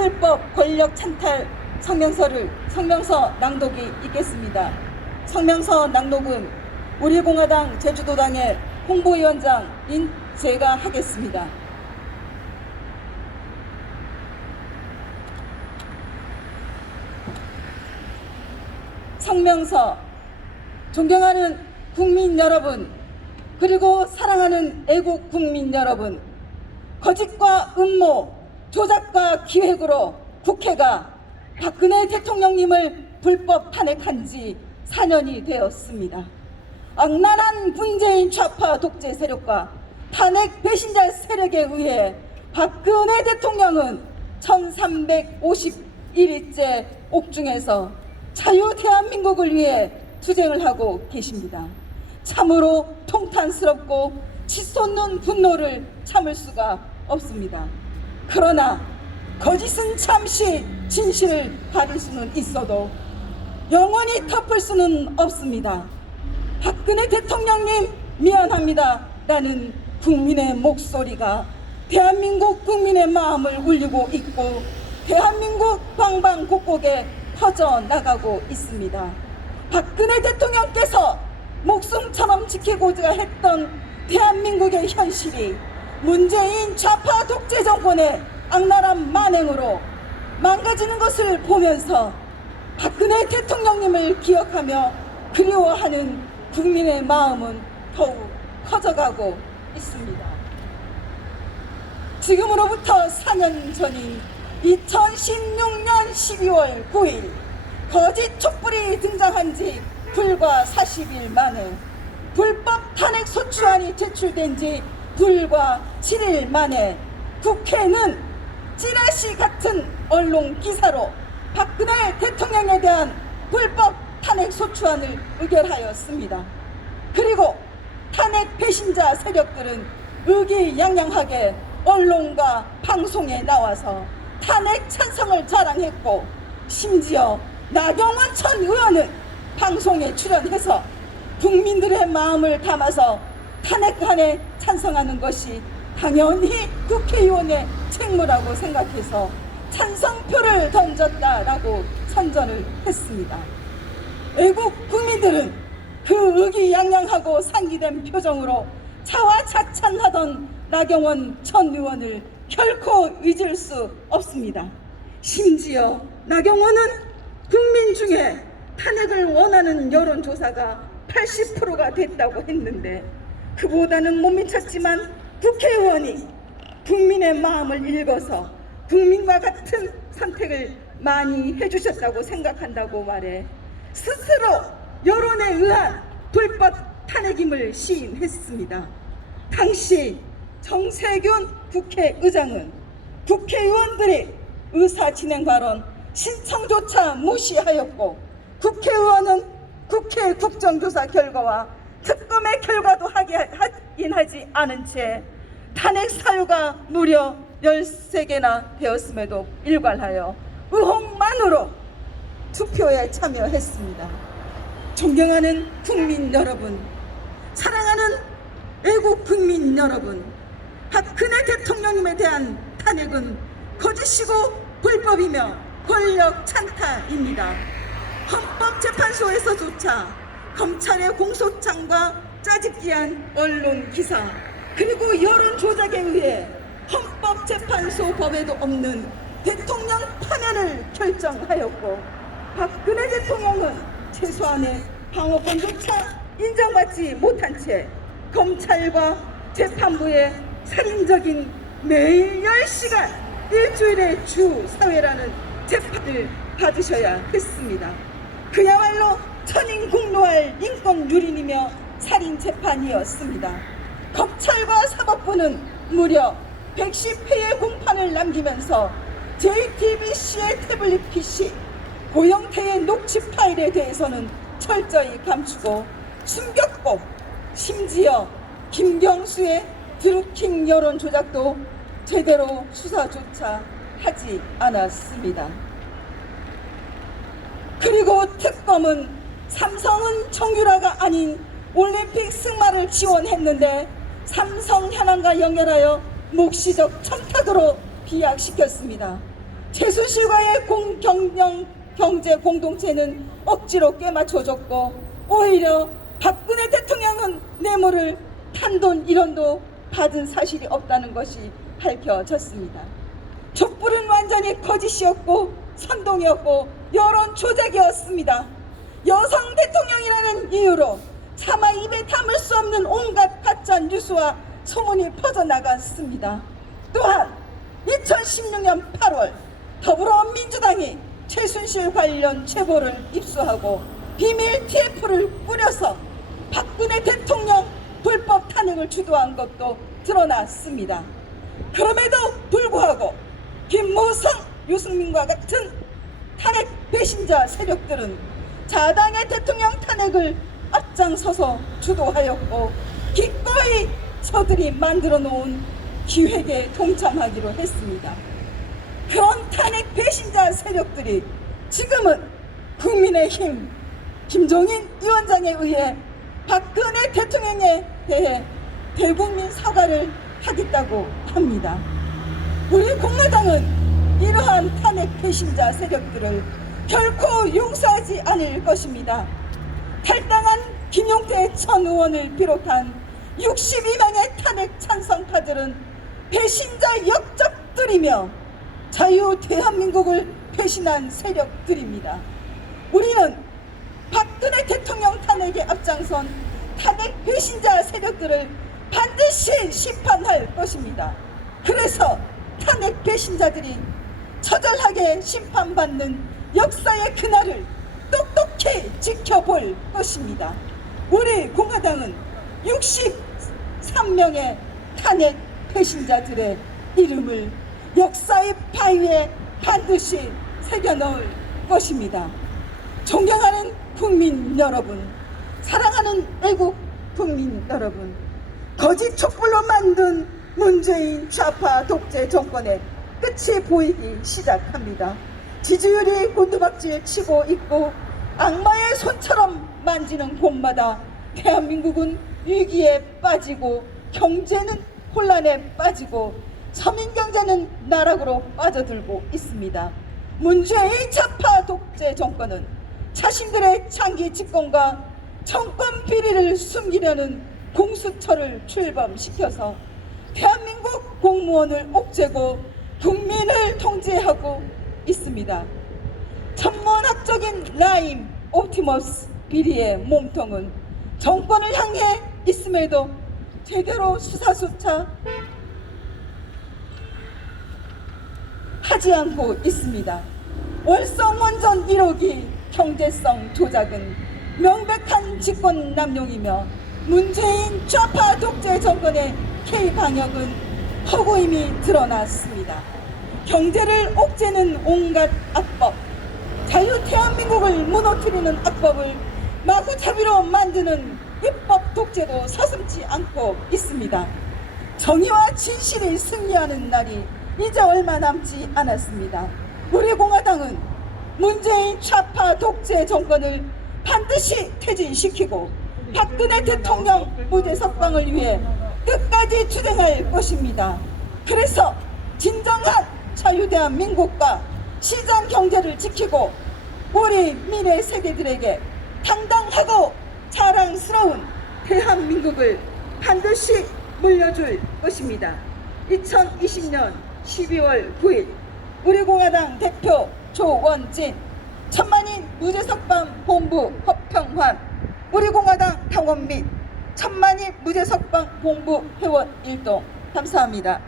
불법 권력 찬탈 성명서 낭독이 있겠습니다. 성명서 낭독은 우리공화당 제주도당의 홍보위원장인 제가 하겠습니다. 성명서. 존경하는 국민 여러분, 그리고 사랑하는 애국 국민 여러분, 거짓과 음모, 조작과 기획으로 국회가 박근혜 대통령님을 불법 탄핵한 지 4년이 되었습니다. 악랄한 문재인 좌파 독재 세력과 탄핵 배신자 세력에 의해 박근혜 대통령은 1351일째 옥중에서 자유 대한민국을 위해 투쟁을 하고 계십니다. 참으로 통탄스럽고 치솟는 분노를 참을 수가 없습니다. 그러나 거짓은 잠시 진실을 가릴 수는 있어도 영원히 덮을 수는 없습니다. 박근혜 대통령님 미안합니다 라는 국민의 목소리가 대한민국 국민의 마음을 울리고 있고 대한민국 방방곡곡에 퍼져나가고 있습니다. 박근혜 대통령께서 목숨처럼 지키고자 했던 대한민국의 현실이 문재인 좌파 독재 정권의 악랄한 만행으로 망가지는 것을 보면서 박근혜 대통령님을 기억하며 그리워하는 국민의 마음은 더욱 커져가고 있습니다. 지금으로부터 4년 전인 2016년 12월 9일 거짓 촛불이 등장한 지 불과 40일 만에 불법 탄핵 소추안이 제출된 지 불과 7일 만에 국회는 찌라시 같은 언론 기사로 박근혜 대통령에 대한 불법 탄핵 소추안을 의결하였습니다. 그리고 탄핵 배신자 세력들은 의기양양하게 언론과 방송에 나와서 탄핵 찬성을 자랑했고 심지어 나경원 전 의원은 방송에 출연해서 국민들의 마음을 담아서 탄핵안에 찬성하는 것이 당연히 국회의원의 책무라고 생각해서 찬성표를 던졌다라고 선전을 했습니다. 애국 국민들은 그 의기양양하고 상기된 표정으로 자화자찬하던 나경원 전 의원을 결코 잊을 수 없습니다. 심지어 나경원은 국민 중에 탄핵을 원하는 여론조사가 80%가 됐다고 했는데 그보다는 못 미쳤지만 국회의원이 국민의 마음을 읽어서 국민과 같은 선택을 많이 해주셨다고 생각한다고 말해 스스로 여론에 의한 불법 탄핵임을 시인했습니다. 당시 정세균 국회의장은 국회의원들이 의사진행 발언 신청조차 무시하였고 국회의원은 국회 국정조사 결과와 특검의 결과도 확인하지 않은 채 탄핵 사유가 무려 13개나 되었음에도 일괄하여 의혹만으로 투표에 참여했습니다. 존경하는 국민 여러분, 사랑하는 애국 국민 여러분, 박근혜 대통령님에 대한 탄핵은 거짓이고 불법이며 권력 찬탈입니다. 헌법재판소에서조차 검찰의 공소장과 짜집기한 언론 기사 그리고 여론 조작에 의해 헌법재판소 법에도 없는 대통령 파면을 결정하였고 박근혜 대통령은 최소한의 방어권조차 인정받지 못한 채 검찰과 재판부의 살인적인 매일 10시간 일주일의 주 사회라는 재판을 받으셔야 했습니다. 그야말로 천인공노할 인권유린이며 살인재판이었습니다. 검찰과 사법부는 무려 110회의 공판을 남기면서 JTBC의 태블릿 PC, 고영태의 녹취 파일에 대해서는 철저히 감추고 숨겼고 심지어 김경수의 드루킹 여론 조작도 제대로 수사조차 하지 않았습니다. 그리고 특검은 삼성은 정유라가 아닌 올림픽 승마를 지원했는데 삼성 현황과 연결하여 묵시적 청탁으로 비약시켰습니다. 최순실과의 경영 경제 공동체는 억지로 꿰맞춰졌고 오히려 박근혜 대통령은 뇌물을 탄돈 1원도 받은 사실이 없다는 것이 밝혀졌습니다. 촛불은 완전히 거짓이었고 선동이었고 여론 조작이었습니다. 여성 대통령이라는 이유로 차마 입에 담을 수 없는 온갖 가짜 뉴스와 소문이 퍼져나갔습니다. 또한 2016년 8월 더불어민주당이 최순실 관련 제보를 입수하고 비밀 TF를 꾸려서 박근혜 대통령 불법 탄핵을 주도한 것도 드러났습니다. 그럼에도 불구하고 김무성, 유승민과 같은 탄핵 배신자 세력들은 자당의 대통령 탄핵을 앞장서서 주도하였고 기꺼이 저들이 만들어 놓은 기획에 동참하기로 했습니다. 그런 탄핵 배신자 세력들이 지금은 국민의힘 김종인 위원장에 의해 박근혜 대통령에 대해 대국민 사과를 하겠다고 합니다. 우리 공화당은 이러한 탄핵 배신자 세력들을 결코 용서하지 않을 것입니다. 탈당한 김용태 전 의원을 비롯한 62명의 탄핵 찬성파들은 배신자 역적들이며 자유 대한민국을 배신한 세력들입니다. 우리는 박근혜 대통령 탄핵에 앞장선 탄핵 배신자 세력들을 반드시 심판할 것입니다. 그래서 탄핵 배신자들이 처절하게 심판받는 역사의 그날을 똑똑히 지켜볼 것입니다. 우리 공화당은 63명의 탄핵 배신자들의 이름을 역사의 바위에 반드시 새겨넣을 것입니다. 존경하는 국민 여러분, 사랑하는 애국 국민 여러분, 거짓 촛불로 만든 문재인 좌파 독재 정권의 끝이 보이기 시작합니다. 지지율이 곤두박질 치고 있고 악마의 손처럼 만지는 곳마다 대한민국은 위기에 빠지고 경제는 혼란에 빠지고 서민경제는 나락으로 빠져들고 있습니다. 문재인 좌파 독재 정권은 자신들의 장기 집권과 정권 비리를 숨기려는 공수처를 출범시켜서 대한민국 공무원을 옥죄고 국민을 통제하고 있습니다. 천문학적인 라임 옵티머스 비리의 몸통은 정권을 향해 있음에도 제대로 수사조차 하지 않고 있습니다. 월성원전 1호기 경제성 조작은 명백한 직권 남용이며 문재인 좌파 독재 정권의 K방역은 허구임이 드러났습니다. 경제를 옥죄는 온갖 악법, 자유 대한민국을 무너뜨리는 악법을 마구잡이로 만드는 입법 독재도 서슴지 않고 있습니다. 정의와 진실이 승리하는 날이 이제 얼마 남지 않았습니다. 우리 공화당은 문재인 좌파 독재 정권을 반드시 퇴진시키고 박근혜 대통령 무죄 석방을 위해 끝까지 투쟁할 것입니다. 그래서 진정한 자유대한민국과 시장 경제를 지키고 우리 미래 세대들에게 당당하고 자랑스러운 대한민국을 반드시 물려줄 것입니다. 2020년 12월 9일 우리 공화당 대표 조원진, 천만인 무죄석방 본부 허평환, 우리 공화당 당원 및 천만인 무죄석방 본부 회원 일동 감사합니다.